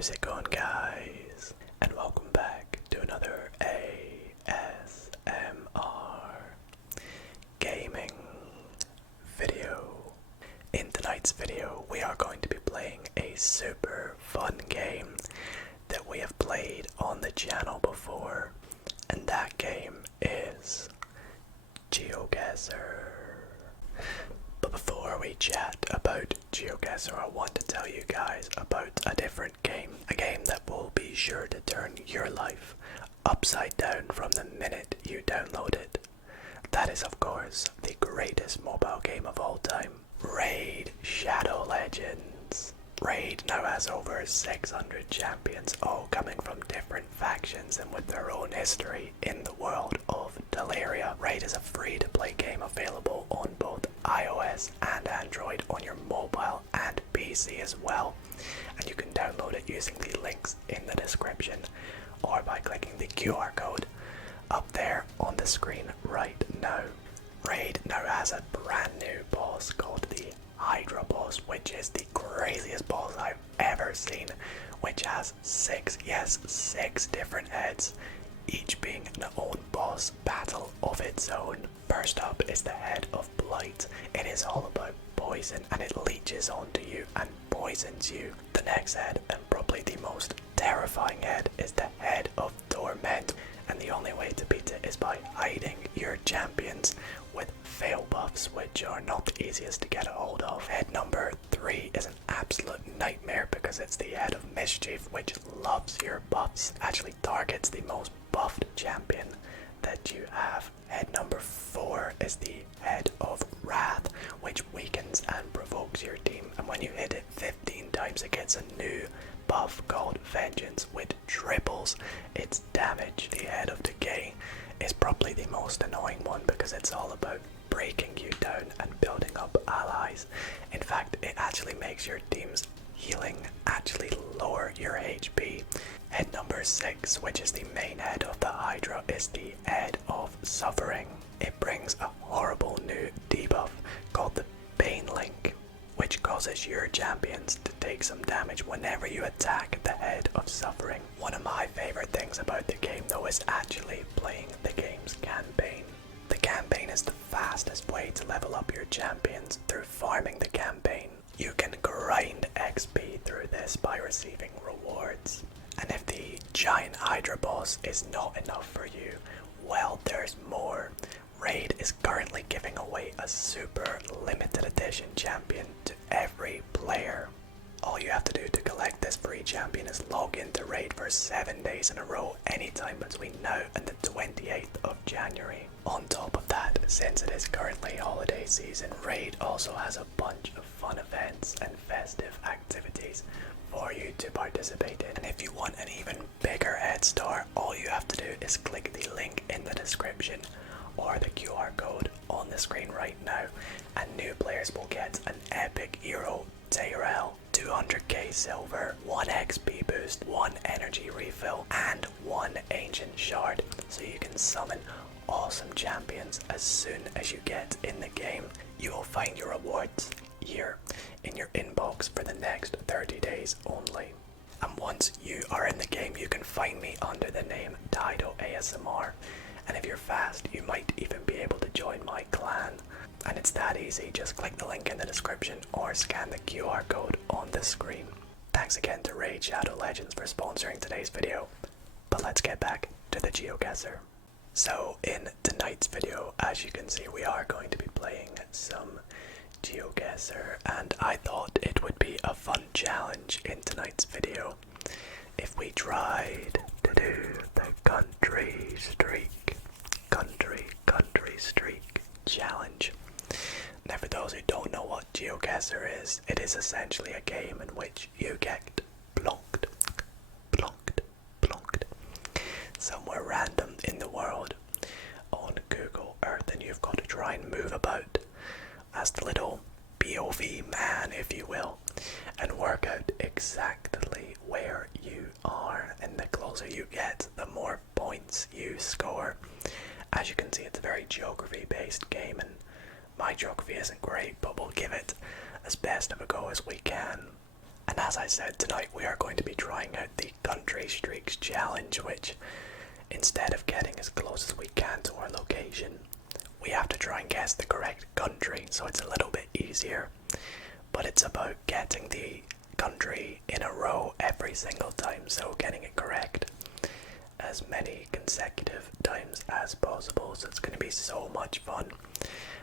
How's it going, guys? And welcome back to another ASMR gaming video. In tonight's video, we are going to be playing a super fun game that we have played on the channel before, and that game is GeoGuessr. But before we chat about GeoGuessr, I want to tell you guys about a different game. A game that will be sure to turn your life upside down from the minute you download it. That is, of course, the greatest mobile game of all time, Raid Shadow Legends. Raid now has over 600 champions, all coming from different factions and with their own history in the world of Delaria. Raid is a free-to-play game available on both iOS and Android on your mobile and PC as well. And you can download it using the links in the description or by clicking the QR code up there on the screen right now. Raid now has a brand new boss called the Hydra boss, which is the craziest boss I've ever seen, which has six different heads, each being an own boss battle of its own. First up is the head of Blight. It is all about poison, and it leeches onto you and poisons you. The next head, and probably the most terrifying head, is the head of Torment, and the only way to beat it is by hiding your champions with fail buffs, which are not the easiest to get a hold of. Head number 3 is an absolute nightmare because it's the head of Mischief, which loves your buffs, actually targets the most buffed champion that you have. Head number 4 is the head of Wrath, which weakens and provokes your team, and when you hit it 15 times it gets a new buff called Vengeance, which triples its damage. The head of Decay is probably the most annoying one because it's all about breaking you down and building up allies. In fact, it actually makes your team's healing actually lower your HP. Head number 6, which is the main head of the Hydra, is the head of Suffering. It brings a horrible new debuff called the Pain Link, which causes your champions to take some damage whenever you attack the head of Suffering. One of my favorite things about the game though is actually playing the game's campaign. The campaign is the fastest way to level up your champions through farming the campaign. You can grind XP through this by receiving rewards. And if the giant Hydra boss is not enough for you, well, there's more. Raid is currently giving away a super limited edition champion to every player. All you have to do to collect this free champion is log into Raid for 7 days in a row anytime between now and the 28th of January. On top of that, since it is currently holiday season, Raid also has a bunch of fun events and festive activities for you to participate in. And if you want an even bigger head start, all you have to do is click the link in the description or the QR code on the screen right now, and new players will get an epic hero Tyrell, 200k silver, 1 XP boost, 1 energy refill, and 1 ancient shard, so you can summon awesome champions as soon as you get in the game. You will find your rewards here in your inbox for the next 30 days only. And once you are in the game, you can find me under the name Dido ASMR. And if you're fast, you might even be able to join my clan. And it's that easy, just click the link in the description or scan the QR code on the screen. Thanks again to Raid Shadow Legends for sponsoring today's video. But let's get back to the GeoGuessr. So in tonight's video, as you can see, we are going to be playing some GeoGuessr, and I thought it would be a fun challenge in tonight's video if we tried to do the country streak challenge. Now, for those who don't know what GeoGuessr is, it is essentially a game in which you get blocked somewhere random in the world on Google Earth, and you've got to try and move about as the little POV man, if you will, and work out exactly where you are. And the closer you get, the more points you score. As you can see, it's a very geography based game, and my geography isn't great, but we'll give it as best of a go as we can. And as I said, tonight we are going to be trying out the Country Streaks Challenge, which instead of getting as close as we can to our location, we have to try and guess the correct country, so it's a little bit easier. But it's about getting the country in a row every single time, so getting it correct as many consecutive times as possible. So it's going to be so much fun,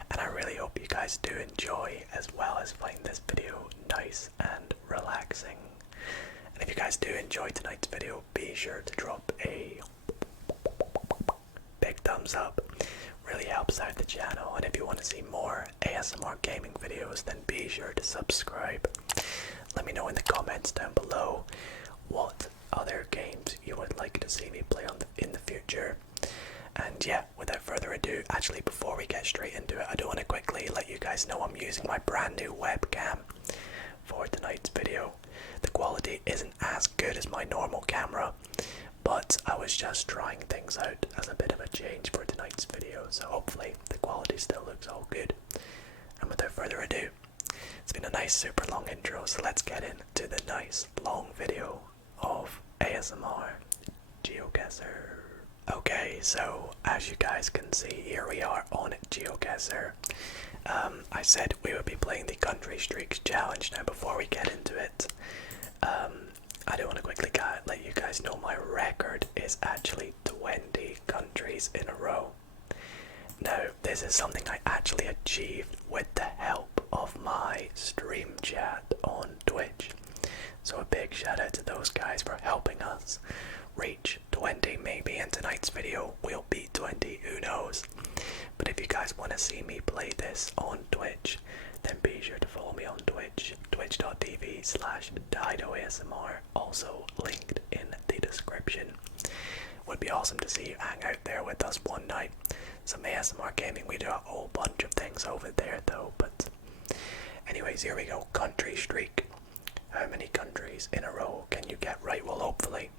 and I really hope you guys do enjoy as well as find this video nice and relaxing. And if you guys do enjoy tonight's video, be sure to drop a big thumbs up. Really helps out the channel, and if you want to see more ASMR gaming videos, then be sure to subscribe. Let me know in the comments down below what other games you would like to see me play on in the future. And yeah, without further ado, actually before we get straight into it, I do want to quickly let you guys know I'm using my brand new webcam for tonight's video. The quality isn't as good as my normal camera, but I was just trying things out as a bit of a change for tonight's video, so hopefully the quality still looks all good. And without further ado, it's been a nice super long intro, so let's get into the nice long video of ASMR GeoGuessr. Okay, so as you guys can see, here we are on GeoGuessr. I said we would be playing the Country Streaks Challenge. Now before we get into it, I do want to quickly let you guys know my record is actually 20 countries in a row. Now, this is something I actually achieved with the help of my stream chat on Twitch. So a big shout out to those guys for helping us reach 20. Maybe in tonight's video we'll beat 20, who knows. But if you guys want to see me play this on Twitch, then be sure to follow me on Twitch, twitch.tv/didoasmr, also linked in the description. Would be awesome to see you hang out there with us one night. Some ASMR gaming, we do a whole bunch of things over there though, but anyways, here we go. Country streak. How many countries in a row can you get right? Well, hopefully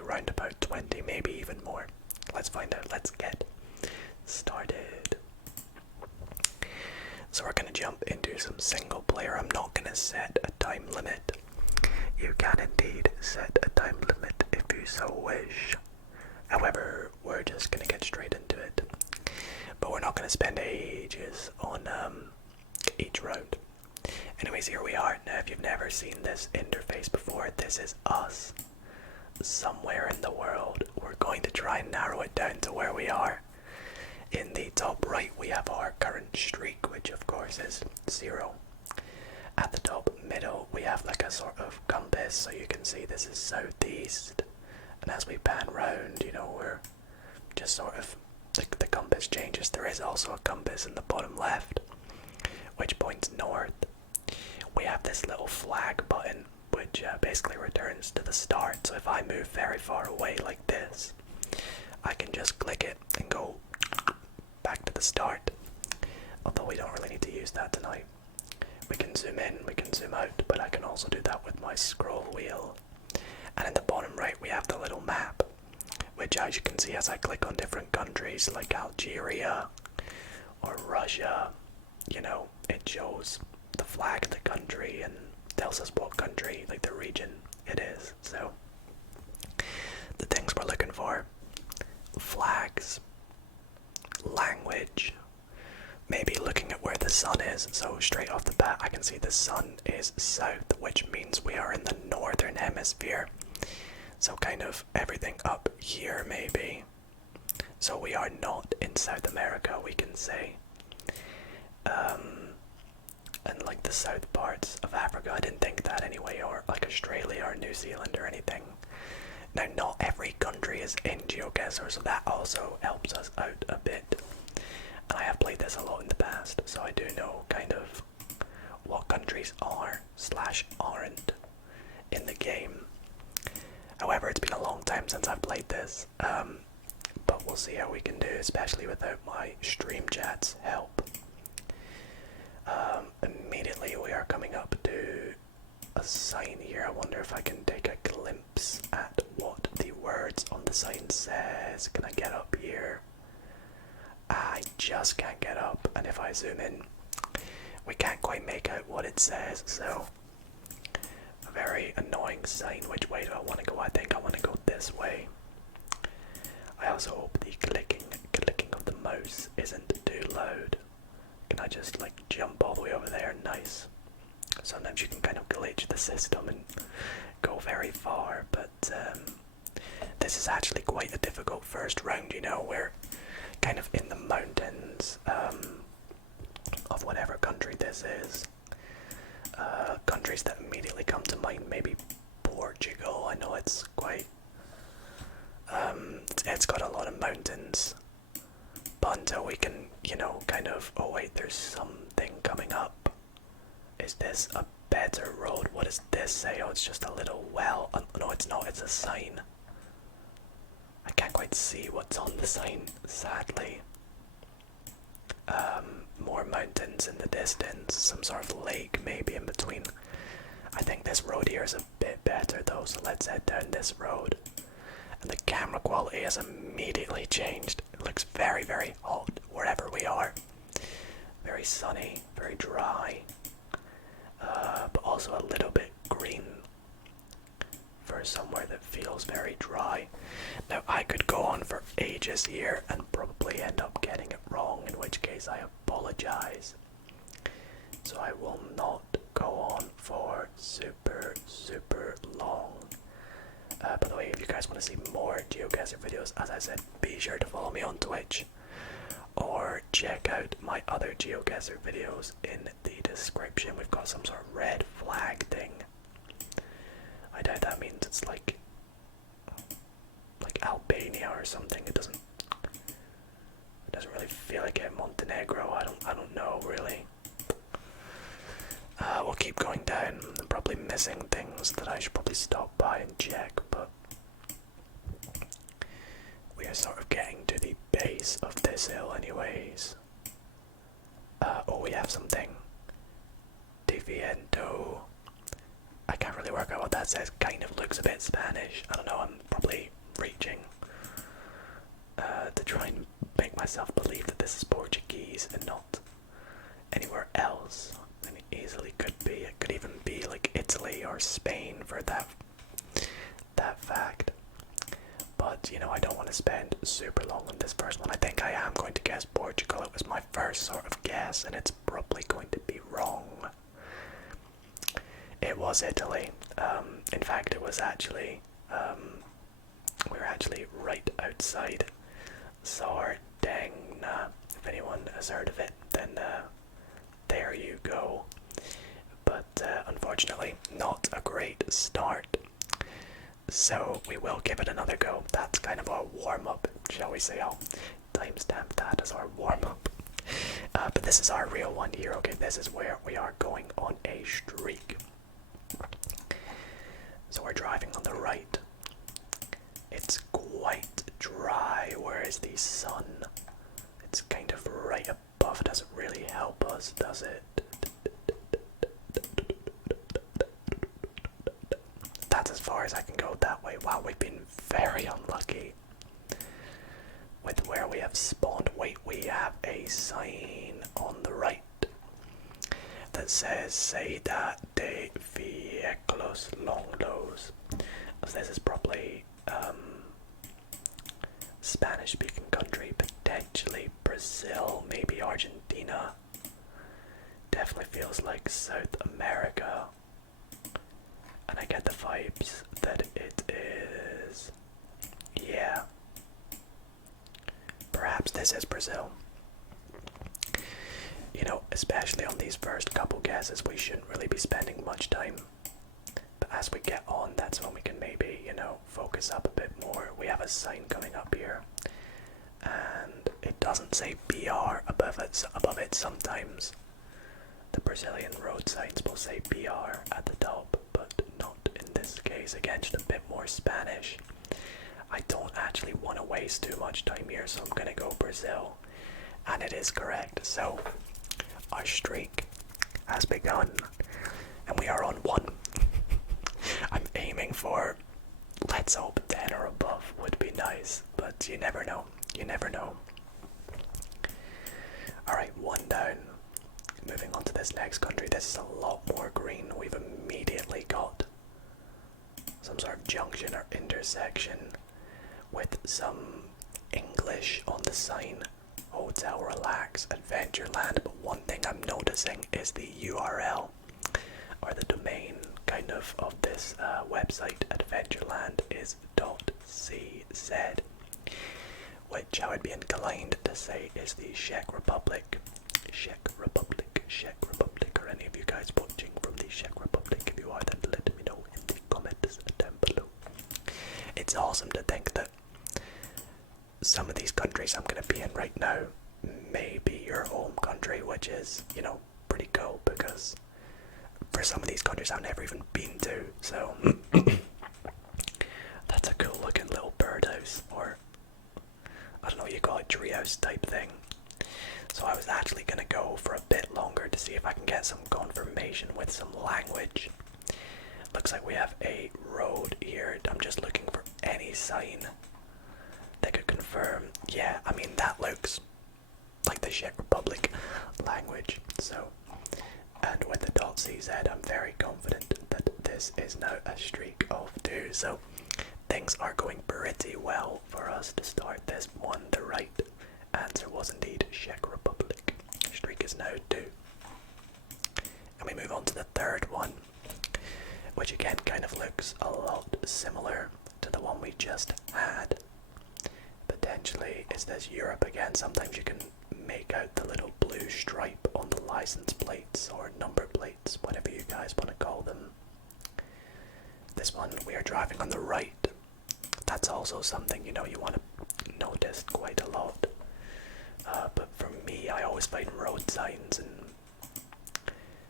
round about 20, maybe even more. Let's find out. Let's get started. So we're going to jump into some single player. I'm not going to set a time limit. You can indeed set a time limit if you so wish. However, we're just going to get straight into it. But we're not going to spend ages on each round. Anyways, here we are. Now, if you've never seen this interface before, this is us. Somewhere in the world. We're going to try and narrow it down to where we are. In the top right, we have our current streak, which of course is 0. At the top middle, we have like a sort of compass, so you can see this is southeast. And as we pan round, you know, we're just sort of, the compass changes. There is also a compass in the bottom left, which points north. We have this little flag button, which basically returns to the start. So if I move very far away like this, I can just click it and go back to the start. Although we don't really need to use that tonight. We can zoom in, we can zoom out, but I can also do that with my scroll wheel. And in the bottom right, we have the little map, which as you can see, as I click on different countries like Algeria or Russia, you know, it shows the flag of the country and tells us what country, like the region it is. So the things we're looking for: flags, language, maybe looking at where the sun is. So straight off the bat, I can see the sun is south, which means we are in the northern hemisphere. So kind of everything up here maybe. So we are not in South America, we can say. And like the south parts of Africa, I didn't think that anyway, or like Australia or New Zealand or anything. Now, not every country is in GeoGuessr, so that also helps us out a bit. And I have played this a lot in the past, so I do know kind of what countries are / aren't in the game. However, it's been a long time since I've played this, but we'll see how we can do, especially without my stream chat's help. Immediately we are coming up to a sign here. I wonder if I can take a glimpse at what the words on the sign says. Can I get up here? I just can't get up, and if I zoom in, we can't quite make out what it says, so very annoying sign. Which way do I want to go? I think I want to go this way. I also hope the clicking of the mouse isn't too loud. Can I just like jump all the way over there? Nice. Sometimes you can kind of glitch the system and go very far, but this is actually quite a difficult first round, you know. We're kind of in the mountains of whatever country this is. Countries that immediately come to mind, maybe Portugal. I know it's quite it's got a lot of mountains, but until we can, you know, kind of, oh wait, there's something coming up. Is this a better road? What does this say? Oh, it's just a little well. No, it's not, it's a sign. I can't quite see what's on the sign, sadly. More mountains in the distance, some sort of lake maybe in between. I think this road here is a bit better though, so let's head down this road. And the camera quality has immediately changed. It looks very, very hot wherever we are. Very sunny, very dry, but also a little bit green for somewhere that feels very dry. Now I could go on for ages here and probably end up getting it wrong, in which case I apologize. So I will not go on for super long. By the way, if you guys want to see more GeoGuessr videos, as I said, be sure to follow me on Twitch or check out my other GeoGuessr videos in the description. We've got some sort of red flag thing. I doubt that means it's like Albania or something. It doesn't really feel like it. Montenegro. I don't know really. We'll keep going down. I'm probably missing things that I should probably stop by and check, but we are sort of getting to the base of this hill anyways. Oh, we have something. Diviento. I can't really work out what that says. Kind of looks a bit Spanish. I don't know, I'm probably reaching to try and make myself believe that this is Portuguese and not anywhere else. And it easily could be. It could even be like Italy or Spain for that fact. But, you know, I don't want to spend super long on this first one. I think I am going to guess Portugal. It was my first sort of guess, and it's probably going to be wrong. It was Italy. In fact, it was actually, we were actually right outside Sardinia. If anyone has heard of it, then there you go. But unfortunately, not a great start. So we will give it another go. That's kind of our warm-up, shall we say. I'll timestamp that as our warm-up. But this is our real one here. Okay, this is where we are going on a streak. So we're driving on the right. It's quite dry. Where is the sun? It's kind of right above. It doesn't really help us, does it? That's as far as I can go that way. Wow, we've been very unlucky with where we have spawned. Wait, we have a sign on the right that says Saída de Vehículos Longos. This is probably Spanish-speaking country, potentially Brazil, maybe Argentina. Definitely feels like South America. And I get the vibes that it is, yeah, perhaps this is Brazil. You know, especially on these first couple guesses, we shouldn't really be spending much time. But as we get on, that's when we can maybe, you know, focus up a bit more. We have a sign coming up here, and it doesn't say BR above it sometimes. The Brazilian road signs will say BR at the top, but not in this case. Again, just a bit more Spanish. I don't actually want to waste too much time here, so I'm going to go Brazil. And it is correct. So, our streak has begun, and we are on 1. I'm aiming for, let's hope 10 or above would be nice, but you never know. You never know. Alright, 1 down. Moving on to this next country, this is a lot more green. We've immediately got some sort of junction or intersection with some English on the sign. Hotel Relax Adventureland. But one thing I'm noticing is the URL or the domain kind of this website Adventureland is .cz, which I would be inclined to say is the Czech Republic. Czech Republic. Are any of you guys watching from the Czech Republic? If you are, then let me know in the comments down below. It's awesome to think that some of these countries I'm going to be in right now may be your home country, which is, you know, pretty cool, because for some of these countries I've never even been to, so that's a cool looking little birdhouse, or I don't know, you call it treehouse type thing. So I was actually going to go for a bit longer to see if I can get some confirmation with some language. Looks like we have a road here. I'm just looking for any sign that could confirm. Yeah, I mean, that looks like the Czech Republic language. So, and with the .cz, I'm very confident that this is now a streak of 2. So things are going pretty well for us to start this one. The right answer was indeed Czech Republic. Streak is now 2. And we move on to the third one, which again kind of looks a lot similar to the one we just had. Potentially, is this Europe again? Sometimes you can make out the little blue stripe on the license plates or number plates, whatever you guys want to call them. This one, we are driving on the right. That's also something, you know, you want to notice quite a lot. But for me, I always find road signs and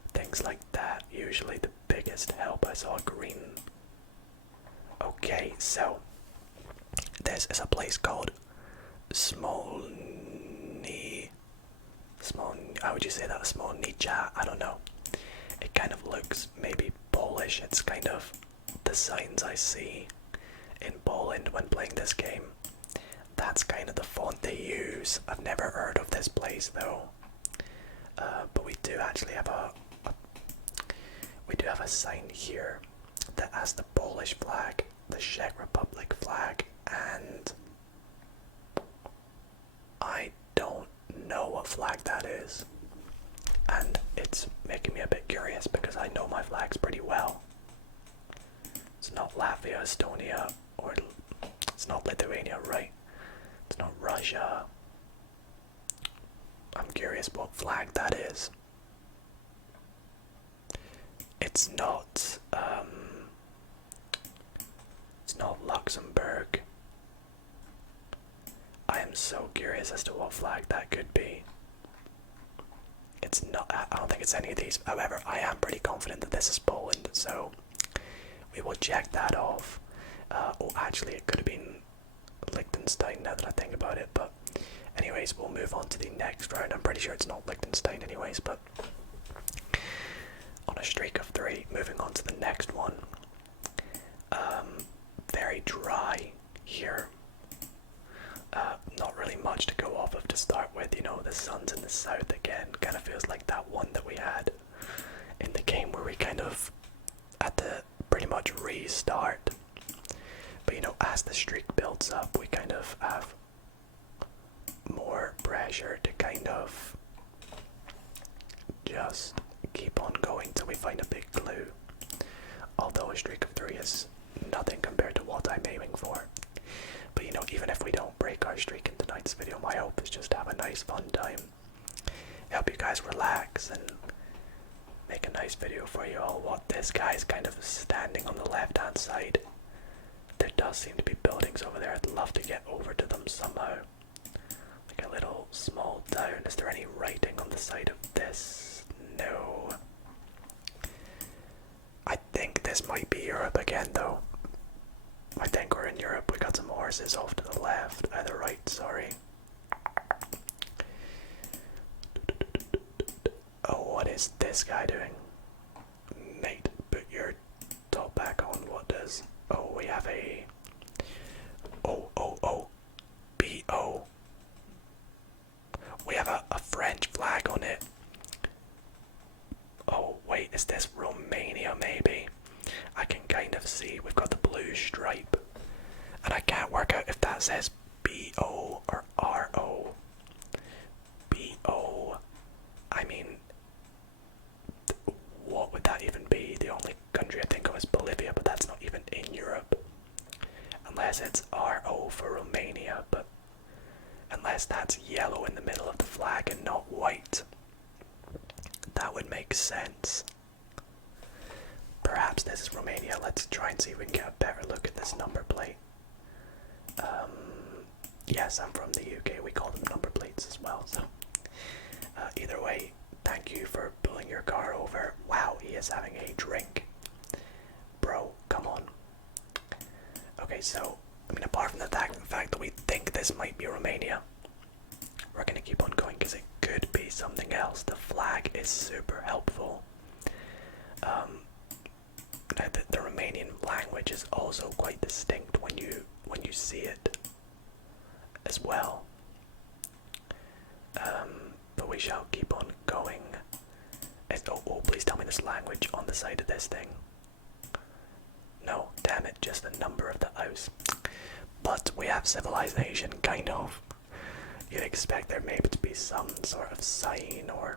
things like that usually the biggest help. I saw green. Okay, so this is a place called how would you say that? Smolnica? I don't know. It kind of looks maybe Polish. It's kind of the signs I see in Poland when playing this game. That's kind of the font they use. I've never heard of this place though. But we do actually have a sign here that has the Polish flag, the Czech Republic flag, and I don't know what flag that is. And it's making me a bit curious because I know my flags pretty well. It's not Latvia, Estonia, or it's not Lithuania, right? It's not Russia. I'm curious what flag that is. It's not Luxembourg. I am so curious as to what flag that could be. It's not, I don't think it's any of these. However, I am pretty confident that this is Poland, so we will check that off. Oh, actually, it could have been Liechtenstein now that I think about it, but anyways, we'll move on to the next round. I'm pretty sure it's not Liechtenstein anyways, but on a streak of 3, moving on to the next one. Very dry here. Not really much to go off of to start with, you know, the sun's in the south again. Kind of feels like that one that we had in the game where we kind of had to pretty much restart. But you know, as the streak builds up, we kind of have more pressure to kind of just keep on going till we find a big clue. Although a streak of 3 is nothing compared to what I'm aiming for. But you know, even if we don't break our streak in tonight's video, my hope is just to have a nice fun time. Help you guys relax and make a nice video for you all. What this guy's kind of standing on the left hand side. There does seem to be buildings over there. I'd love to get over to them somehow. Like a little small town. Is there any writing on the side of this? No. I think this might be Europe again though. I think we're in Europe. We got some horses off to the left, the right, sorry. Oh, what is this guy doing? Mate, put your top back on. What does... Oh, we have a... B-O. We have a French flag on it. Oh, wait, is this Romania maybe? I can kind of see we've got the blue stripe. And I can't work out if that says B-O or R-O. B-O. I mean, what would that even be? The only country I think of is Bolivia, but that's not even in Europe. Unless it's R-O for Romania, but unless that's yellow in the middle of the flag and not white. That would make sense. Perhaps this is Romania. Let's try and see if we can get a better look at this number plate. Yes, I'm from the UK. We call them number plates as well. So, either way, thank you for pulling your car over. Wow, he is having a drink. Bro, come on. Okay, so, I mean, apart from the fact that we think this might be Romania, we're going to keep on going because it could be something else. The flag is super helpful. The Romanian language is also quite distinct when you see it as well. But we shall keep on going. Oh, please tell me this language on the side of this thing. No, damn it, just the number of the house. But we have civilization, kind of. You'd expect there maybe to be some sort of sign or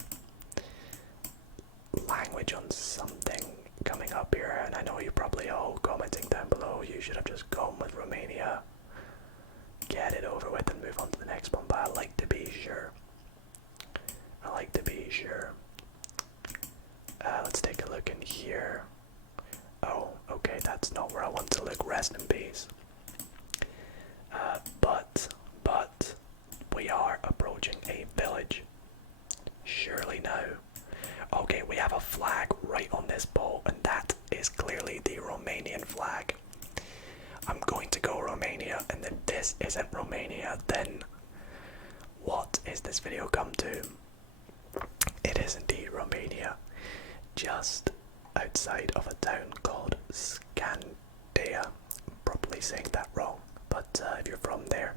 language on something coming up here, and I know you're probably all commenting down below, you should have just gone with Romania. Get it over with and move on to the next one, but I like to be sure. I like to be sure. Let's take a look in here. Oh, okay, that's not where I want to look. Rest in peace. But we are approaching a village. Surely now. Okay, we have a flag right on this pole, and that is clearly the Romanian flag. I'm going to go Romania, and if this isn't Romania, then what is this video come to? It is indeed Romania, just outside of a town called Scandia. I'm probably saying that wrong, but if you're from there,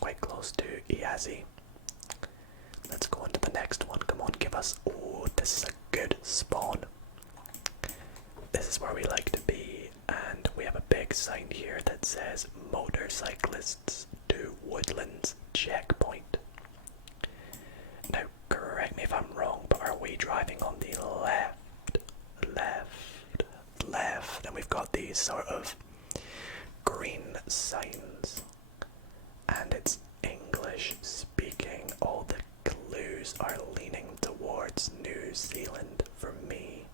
quite close to Iazi. Let's go on to the next one. Come on, give us... Oh, this is a good spawn. This is where we like to be, and we have a big sign here that says motorcyclists to Woodlands checkpoint. Now, correct me if I'm wrong, but are we driving on the left, and we've got these sort of green signs, and it's English speaking. All the clues are leaning towards New Zealand for me.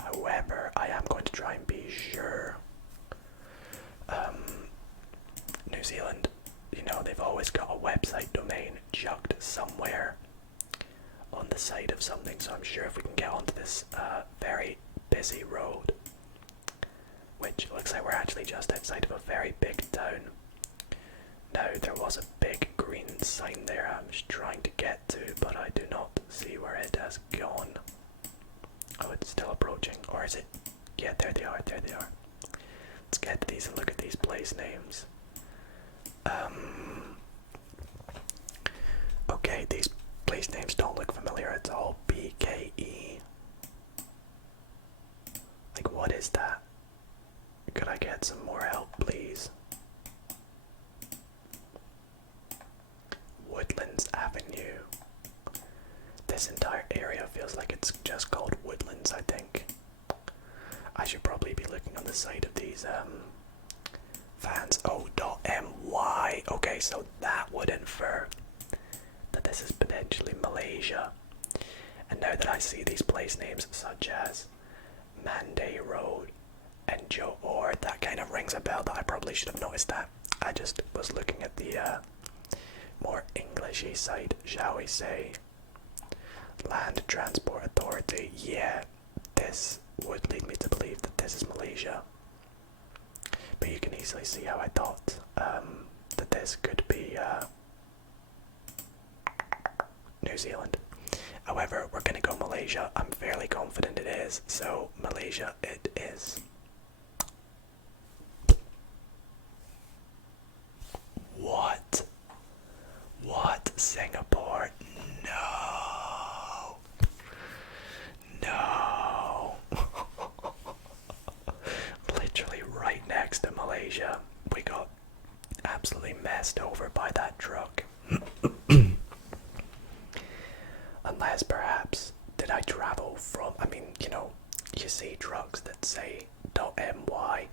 However, I am going to try and be sure. New Zealand, you know, they've always got a website domain chucked somewhere on the side of something, so I'm sure if we can get onto this very busy road, which looks like we're actually just outside of a very big town. Now, there was a big green sign there I was trying to get to, but I do not see where it has gone. Oh, it's still approaching, or is it? Yeah, there they are, there they are. Let's get to these and look at these place names. Okay, these place names don't look familiar at all. BKE. Like, what is that? Could I get some more help, please? Woodlands Avenue. This entire area feels like it's just called Woodlands, I think. I should probably be looking on the side of these fans. Oh, .my. Okay, so that would infer that this is potentially Malaysia. And now that I see these place names such as Mandai Road and Johor, that kind of rings a bell that I probably should have noticed that. I just was looking at the more Englishy side, shall we say. Land Transport Authority. Yeah, this would lead me to believe that this is Malaysia. But you can easily see how I thought that this could be New Zealand. However, we're going to go Malaysia. I'm fairly confident it is, so Malaysia it is. What? What? Singapore? No. No. Literally messed over by that truck. Unless perhaps, did I travel from, I mean, you know, you see trucks that say .my,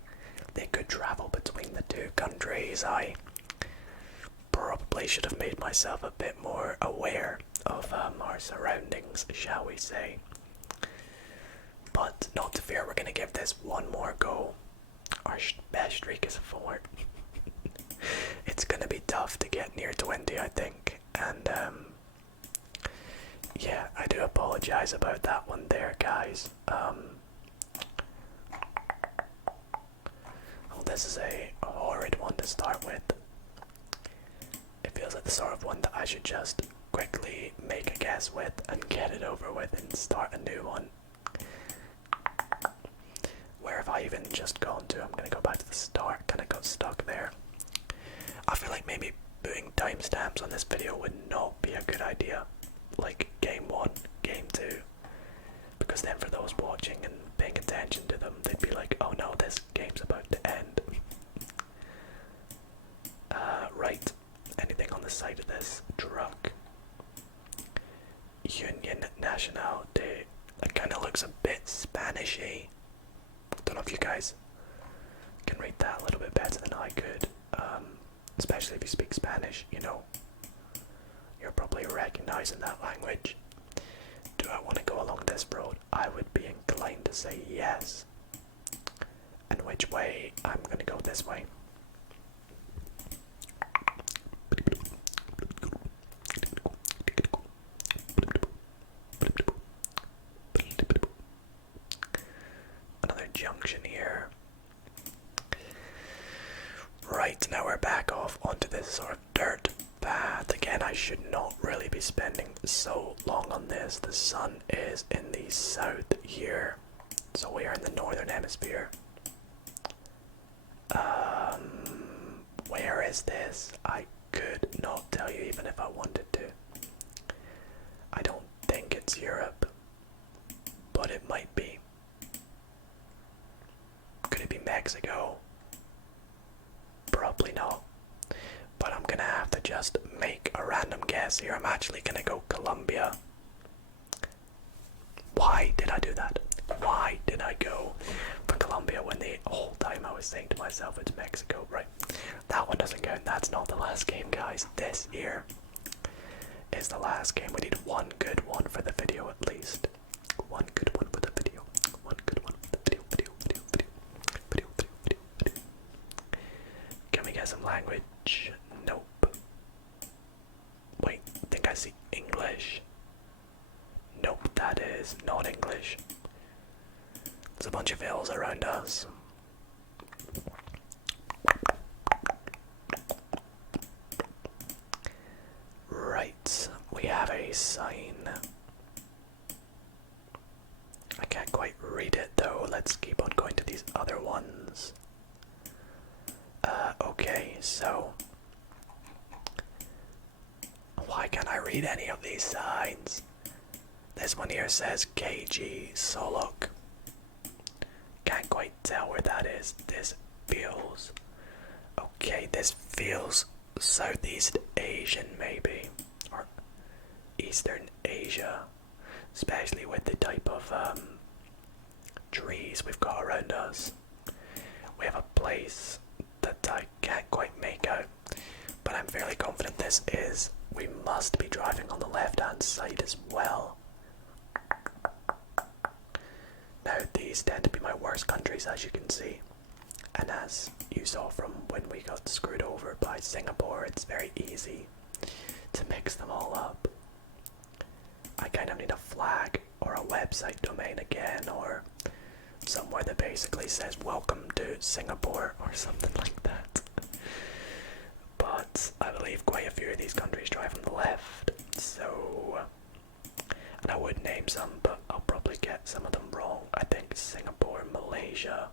they could travel between the two countries. I probably should have made myself a bit more aware of our surroundings, shall we say. But not to fear, we're going to give this one more go. Our best streak is 4. It's going to be tough to get near 20, I think. And yeah, I do apologize about that one there, guys. Oh, this is a horrid one to start with. It feels like the sort of one that I should just quickly make a guess with and get it over with and start a new one. Where have I even just gone to? I'm gonna go back to the start, kinda got stuck there. I feel like maybe putting timestamps on this video would not be a good idea. Like game 1, game 2. Because then for those watching and paying attention to them, they'd be like, oh no, this game's about to end. Right. Anything on the side of this truck? Union Nacional de... That kinda looks a bit Spanish-y. Don't know if you guys can read that a little bit better than I could. Especially if you speak Spanish, you know. You're probably recognizing that language. Do I want to go along this road? I would be inclined to say yes. And which way? I'm going to go this way. Another junction here. Right, now we're back off onto this sort of dirt path. Again, I should not really be spending so long on this. The sun is in the south here, so we are in the northern hemisphere. Where is this? I could not tell you even if I wanted to. I don't think it's Europe, but it might be. Could it be Mexico? Probably not. But I'm gonna have to just make a random guess here. I'm actually gonna go Colombia. Why did I do that? Why did I go for Colombia when the whole time I was saying to myself it's Mexico? Right, that one doesn't count. That's not the last game, guys. This here is the last game. We need one good one for the video at least. One good one for the video. One good one for the video. Can we get some language? Nope. Wait, I think I see English. Nope, that is not English. There's a bunch of hills around us. Right, we have a sign. I can't quite read it though. Let's keep on going to these other ones. Okay, so why can't I read any of these signs? This one here says KG Solok. Can't quite tell where that is. This feels... Okay, this feels Southeast Asian maybe. Or Eastern Asia. Especially with the type of trees we've got around us. We have a place that I can't quite make out. But I'm fairly confident this is... We must be driving on the left-hand side as well. Now, these tend to be my worst countries, as you can see. And as you saw from when we got screwed over by Singapore, it's very easy to mix them all up. I kind of need a flag or a website domain again, or somewhere that basically says welcome to Singapore or something like that. But I believe quite a few of these countries drive on the left, so... And I would name some, but I'll probably get some of them wrong. I think Singapore, Malaysia,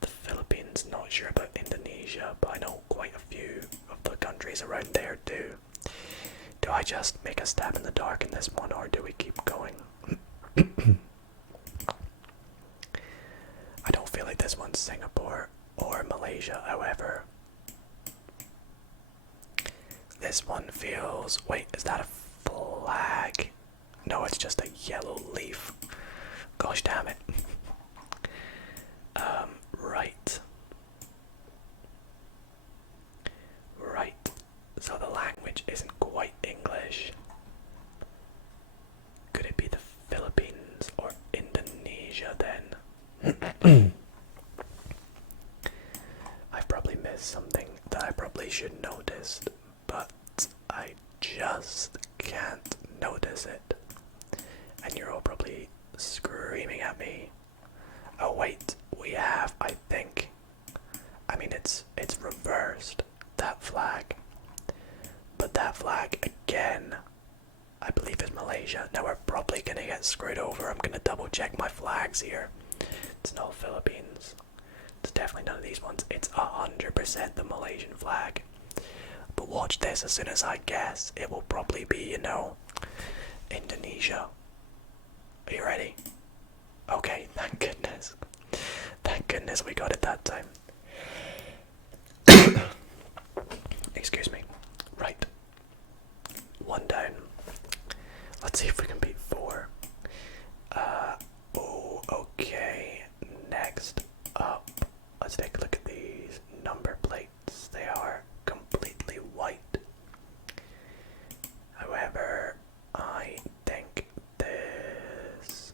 the Philippines, not sure about Indonesia, but I know quite a few of the countries around there too. Do I just make a stab in the dark in this one, or do we keep going? I don't feel like this one's Singapore or Malaysia, however. This one feels... Wait, is that a flag? No, it's just a yellow leaf. Gosh damn it. Right. Right. So the language isn't quite English. Could it be the Philippines or Indonesia then? I've probably missed something that I probably should notice, but I just can't notice it. And you're all probably screaming at me. Oh wait, we have, I think. I mean, it's reversed, that flag. But that flag, again, I believe is Malaysia. Now we're probably gonna get screwed over. I'm gonna double check my flags here. It's not Philippines. It's definitely none of these ones. It's 100% the Malaysian flag. But watch this, as soon as I guess, it will probably be, you know, Indonesia. Are you ready? Okay, thank goodness. Thank goodness we got it that time. Excuse me. Right. One down. Let's see if we can beat 4. Oh, okay. Next up, let's take a look at these number plates. They are completely white. However, I think this...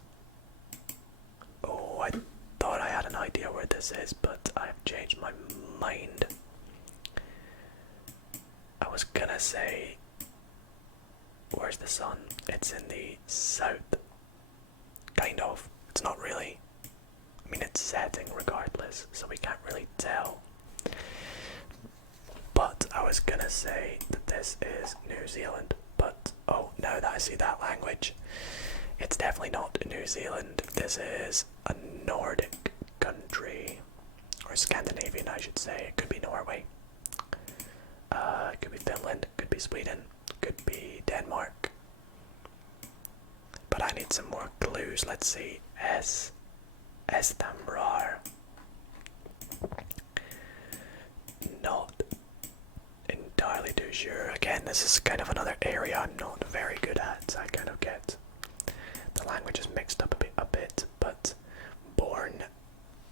Oh, I thought I had an idea where this is, but I've changed my mind. I was gonna say... Where's the sun? It's in the south. Kind of. It's not really. I mean, it's setting regardless, so we can't really tell. But I was gonna say that this is New Zealand, but oh, now that I see that language, it's definitely not New Zealand. This is a Nordic country, or Scandinavian I should say. It could be Norway, it could be Finland, could be Sweden, could be Denmark. But I need some more clues. Let's see. Estamrar. Not entirely too sure. Again, this is kind of another area I'm not very good at. So I kind of get the languages mixed up a bit. But Born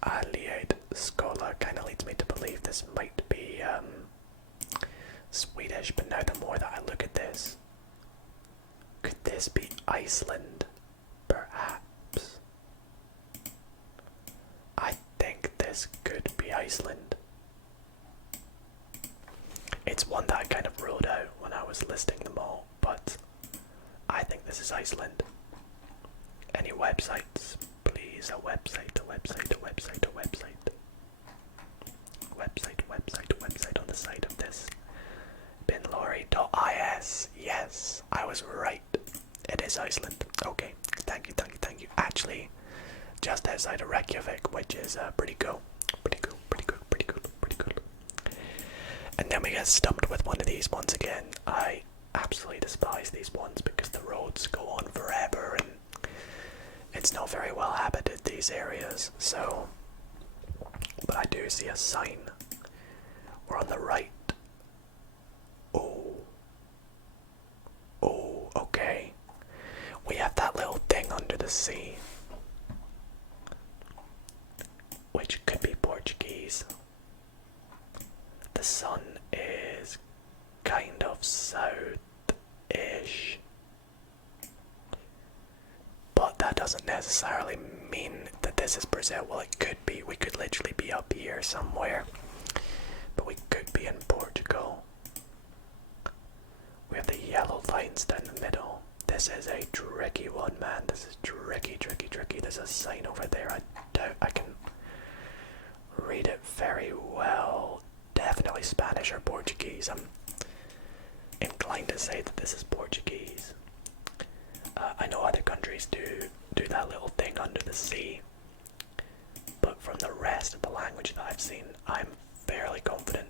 Allied Scholar kind of leads me to believe this might be Swedish. But now the more that I look at this, could this be Iceland? Perhaps. I think this could be Iceland. It's one that I kind of ruled out when I was listing them all, but I think this is Iceland. Any websites? Please, a website on the side of this. Binaural.is. Yes, I was right. It is Iceland. Okay, thank you. Actually, just outside of Reykjavik, which is pretty cool. And then we get stumped with one of these ones again. I absolutely despise these ones because the roads go on forever and it's not very well habited, these areas. So, but I do see a sign. We're on the right. Oh, okay. We have that little thing under the sea, which could be Portuguese. The sun is kind of south-ish, but that doesn't necessarily mean that this is Brazil. Well, it could be. We could literally be up here somewhere, but we could be in Portugal. We have the yellow lines down the middle. This is a tricky one, man. This is tricky. There's a sign over there. I doubt I can read it very well. Definitely Spanish or Portuguese. I'm inclined to say that this is Portuguese. I know other countries do that little thing under the sea, but from the rest of the language that I've seen, I'm fairly confident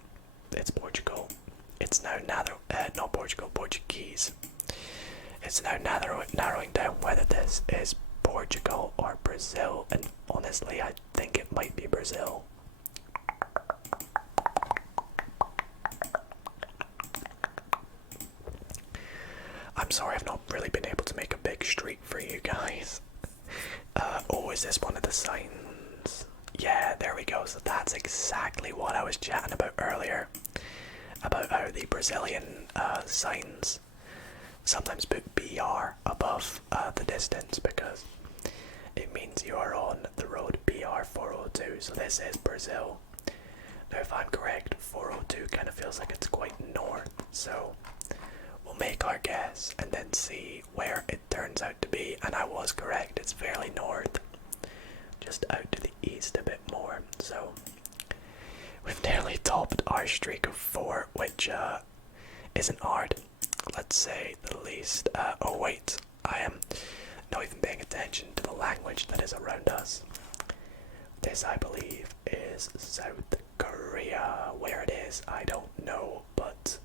it's Portugal. It's now not Portugal, Portuguese. It's now narrowing down whether this is Portugal or Brazil, and honestly, I think it might be Brazil. streak for you guys. Oh, is this one of the signs? Yeah, there we go. So that's exactly what I was chatting about earlier. About how the Brazilian signs sometimes put BR above the distance because it means you are on the road BR 402. So this is Brazil. Now if I'm correct, 402 kind of feels like it's quite north. So we'll make our guess and then see where it turns out to be. And I was correct, it's fairly north. Just out to the east a bit more. So we've nearly topped our streak of 4, which isn't hard. Let's say the least. Oh wait, I am not even paying attention to the language that is around us. This, I believe, is South Korea. Where it is, I don't know, but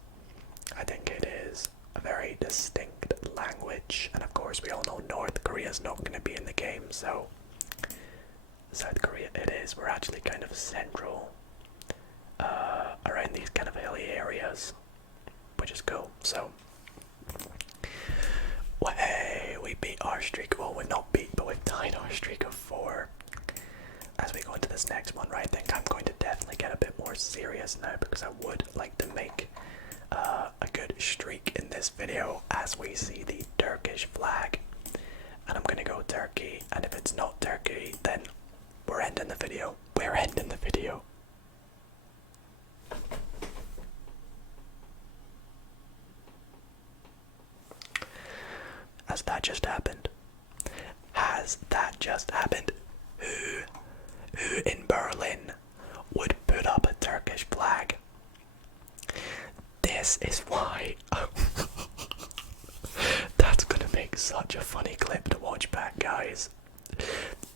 I think it is a very distinct language. And of course, we all know North Korea is not going to be in the game, so South Korea it is. We're actually kind of central around these kind of hilly areas, which is cool. So, well, hey, we beat our streak. Well, we've not beat, but we've tied our streak of 4. As we go into this next one, right, I think I'm going to definitely get a bit more serious now because I would like to make a good streak in this video as we see the Turkish flag. And I'm going to go Turkey, and if it's not Turkey, then we're ending the video. We're ending the video. Has that just happened? Has that just happened? Who in Berlin would put up a Turkish flag? This is why. That's gonna make such a funny clip to watch back, guys.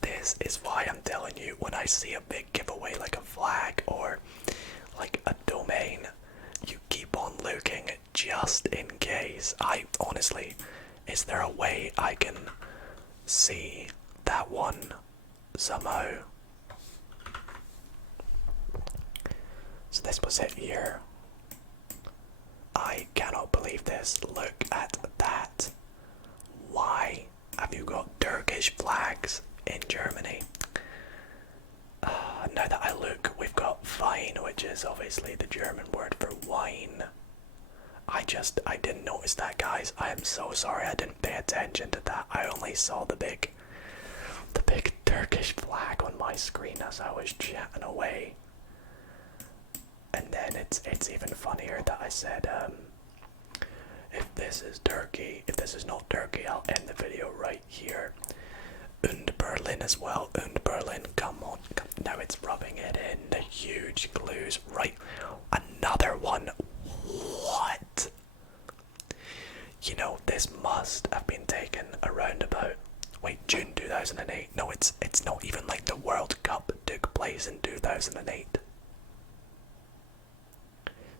This is why I'm telling you, when I see a big giveaway like a flag or like a domain, you keep on looking just in case. I honestly, is there a way I can see that one somehow? So this was it here. I cannot believe this. Look at that. Why have you got Turkish flags in Germany? Now that I look, we've got Wein, which is obviously the German word for wine. I didn't notice that, guys. I am so sorry, I didn't pay attention to that. I only saw the big Turkish flag on my screen as I was chatting away. And then it's even funnier that I said, if this is Turkey, if this is not Turkey, I'll end the video right here. Und Berlin as well. Und Berlin, come on. Now it's rubbing it in. The huge clues. Right. Another one. What? You know, this must have been taken around about, wait, June 2008. No, it's not even like the World Cup took place in 2008.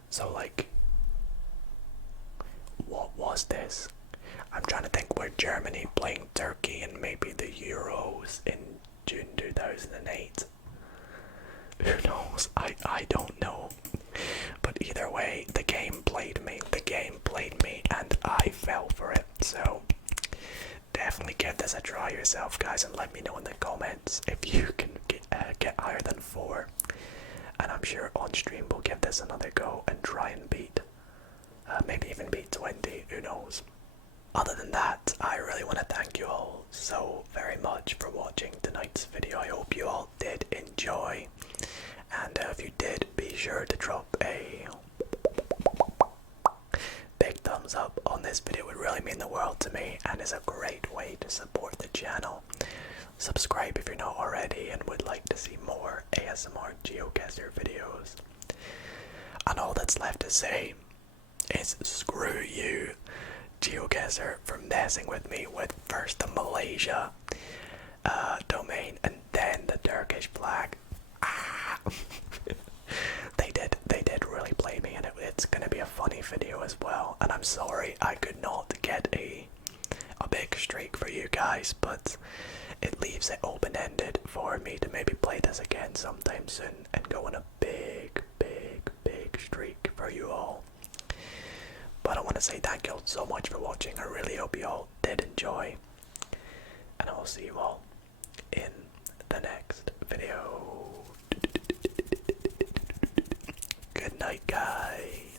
So, like, what was this? I'm trying to think where Germany playing Turkey and maybe the Euros in June 2008. Who knows? I don't know. But either way, the game played me, and I fell for it. So, definitely give this a try yourself, guys, and let me know in the comments if you can get higher than 4. And I'm sure on stream we'll give this another go and try and beat, maybe even beat 20, who knows. Other than that, I really want to thank you all so very much for watching tonight's video. I hope you all did enjoy, and if you did, be sure to drop a big thumbs up on this video. It would really mean the world to me and is a great way to support the channel. Subscribe if you're not already and would like to see more ASMR GeoGuessr videos. And all that's left to say is screw you, GeoGuessr, for messing with me with first the Malaysia domain and then the Turkish flag. They did really play me, and it's gonna be a funny video as well. And I'm sorry I could not get a big streak for you guys, but it leaves it open-ended for me to maybe play this again sometime soon and go on a big streak for you all. But I want to say thank you all so much for watching. I really hope you all did enjoy. and I will see you all in the next video. Good night, guys.